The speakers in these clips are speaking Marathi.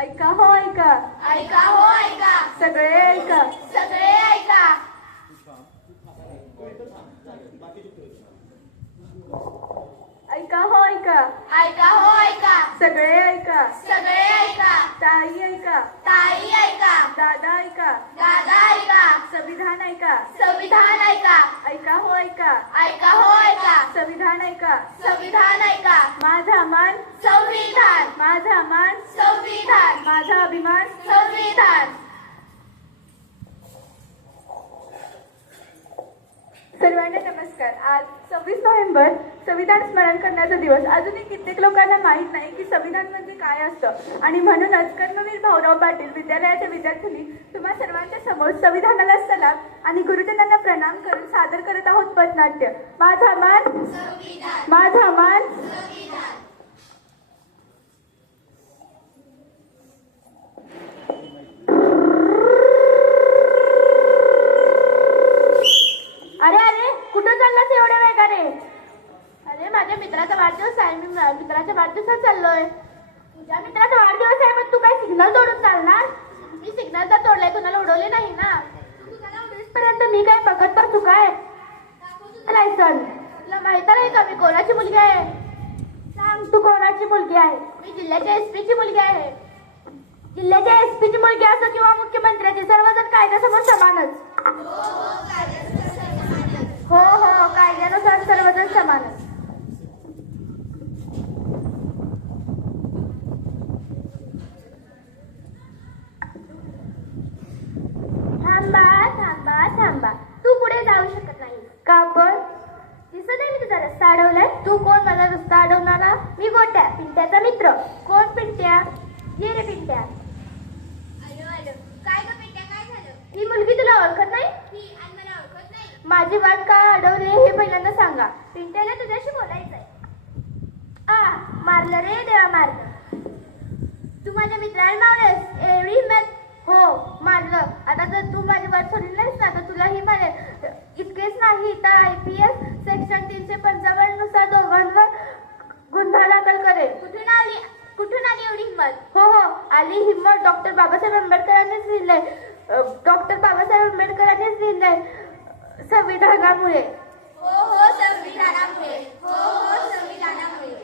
ऐका हो ऐका, ऐका हो ऐका, सगळे ऐका. सगळे ऐका. ऐका हो ऐका, ऐका हो ऐका, सगळे ऐका. सगळे ऐका. ताई ऐका, ताई ऐका, दादा ऐका, दादा ऐका, संविधान ऐका. संविधान ऐका. ऐका हो ऐका, ऐका हो ऐका, संविधान ऐका. संविधान ऐका. माझा मान, संविधान, माझा मान, संविधान, माझा अभिमान. संविधान. सर्वांना नमस्कार. आज 26 नोव्हेंबर संविधान स्मरण करण्याचा दिवस. अजूनही कित्येक लोकांना माहीत नाही की संविधान म्हणजे काय असतं आणि म्हणूनच कर्मवीर भाऊराव पाटील विद्यालयाच्या विद्यार्थ्यांनी तुम्हा सर्वांच्या समोर संविधानाला सलाम आणि गुरुजनांना प्रणाम करून सादर करत आहोत पथनाट्य. माझा मान, संविधान, माझा मान. संविधान. अरे अरे, कुठं चाललास एवढ्या वेगाने? अरे माझ्या मित्राचा वाढदिवस आहे, मी मित्राच्या वाढदिवसात चाललोय. तुझ्या मित्राचा वाढदिवस आहे, पण तू काय सिग्नल तोडून चालणार? मी सिग्नल तर तोडलाय, कुणाला उडवले नाही ना. पर्यंत मी काय बघत बसू काय? लायसन तुला माहित आहे का मी कोणाची मुलगी आहे? सांग, तू कोणाची मुलगी आहे? मी जिल्ह्याच्या एसपी ची मुलगी आहे. जिल्ह्याच्या एसपी ची मुलगी असो किंवा मुख्यमंत्र्याची, सर्वजण कायद्यासमोर समानच. हो हो, कायद्यानुसार सर्वजण समानच. थांबा थांबा थांबा, तू पुढे जाऊ शकत नाही. का पण? दिसत आहे मी तुझा रस्ता अडवलाय. तू कोण माझा रस्ता अडवणारा? मी गोट्या, पिंट्याचा मित्र. कोण पिंट्या? ये रे पिंट्या. अरे अरे, काय ग पिंट्या, काय झालं? ही मुलगी तुला ओळखत नाही? ही आणि मला ओळखत नाही. माझी वाट का अडवली हे पहिल्यांदा सांगा. पिंट्याला तुझ्याशी बोलायचंय. मारलं रे देवा, मारलं. तू माझ्या मित्राला मारलेस? एवढी हिंमत? हो, मारलं. आता जर तू माझी वाट सोडली नाहीस ना, तर तुलाही मारेल. इतकेच नाही तर IPS सेक्शन 355 नुसार दोघांवर गुन्हा दाखल करेल. कुठून आली एवढी हिंमत? हो हो, आली हिंमत. डॉक्टर बाबासाहेब आंबेडकरांनीच लिहिलंय. डॉक्टर बाबासाहेब आंबेडकरांनीच लिहिलंय, संविधानामुळे. हो हो, संविधानामुळे. हो हो, संविधानामुळे.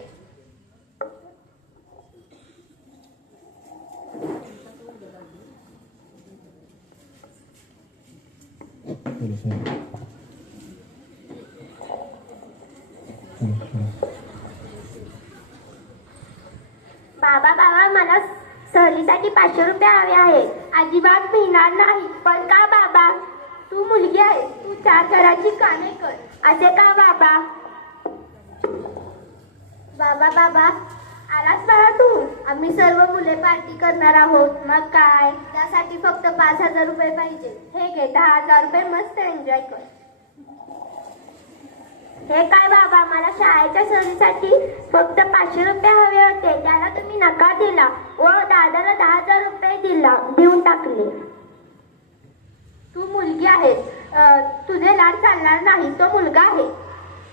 बाबा बाबा, मला सहलीसाठी 500 रुपये हवे आहेत. अजिबात मिळणार नाही. पण का बाबा? तू मुलगी आहे, तू 4 घराची कामे कर. असे का बाबा? बाबा बाबा, आलास बाळा तू? आम्ही सर्व मुले पार्टी करणार आहोत. मग काय, त्यासाठी फक्त 5000 रुपये पाहिजे. हे घे 10,000 रुपये, मस्त एन्जॉय कर. हे काय बाबा, मला शाळेच्या सहलीसाठी फक्त 500 रुपये हवे होते. त्याला तुम्ही नकार दिला व दादाला 10,000 रुपये देऊन टाकले. तू मुलगी आहेस, तुझे लाड चालणार नाही. तो मुलगा आहे.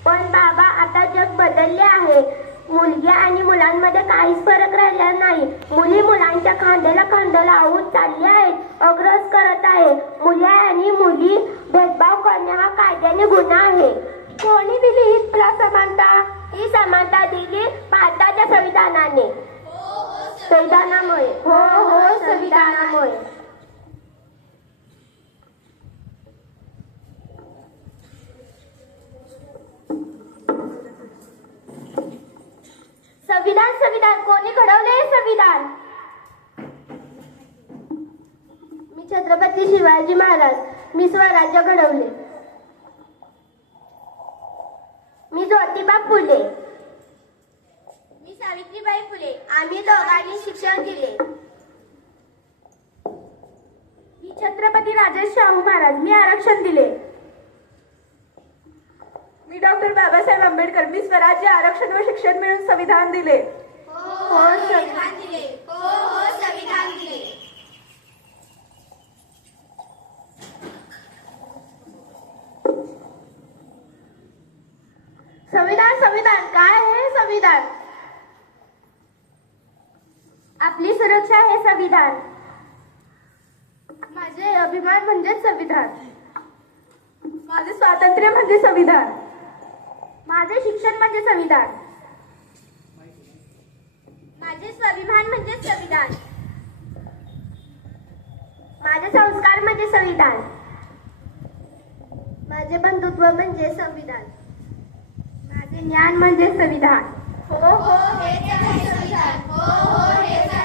पण बाबा, आता जग बदलले आहे. मुलगी आणि मुलांमध्ये काहीच फरक राहिला नाही. मुली मुलांच्या खांद्याला खांदा लावून चालल्या आहेत, अग्रस करत आहे. मुली आणि मुली भेदभाव करणे हा कायद्याने गुन्हा आहे. कोणी दिली ही तुला समानता? ही समानता दिली भारताच्या संविधानाने. संविधानामुळे. हो हो, संविधानामुळे. संविधान, संविधान कोणी घडवले? संविधान मी छत्रपती शिवाजी महाराज. मी स्वराज्य घडवले. मी ज्योतिबा फुले. मी सावित्रीबाई फुले. आम्ही दोघांनी शिक्षण दिले. मी छत्रपती राजे शाहू महाराज. मी आरक्षण दिले. मी डॉक्टर बाबासाहेब आंबेडकर. मी स्वराज्य, आरक्षण व शिक्षण मिळून संविधान दिले. हो संविधान दिले. हो हो, संविधान दिले. संविधान, संविधान काय आहे संविधान? आपली सुरक्षा हे संविधान. माझे अभिमान म्हणजे संविधान. माझे स्वातंत्र्य म्हणजे संविधान. माझे शिक्षण म्हणजे संविधान. माझे स्वाभिमान म्हणजे संविधान. माझे संस्कार म्हणजे संविधान. माझे बंधुत्व म्हणजे संविधान. माझे ज्ञान म्हणजे संविधान. हो हो हेच आहे संविधान. हो हो हेच आहे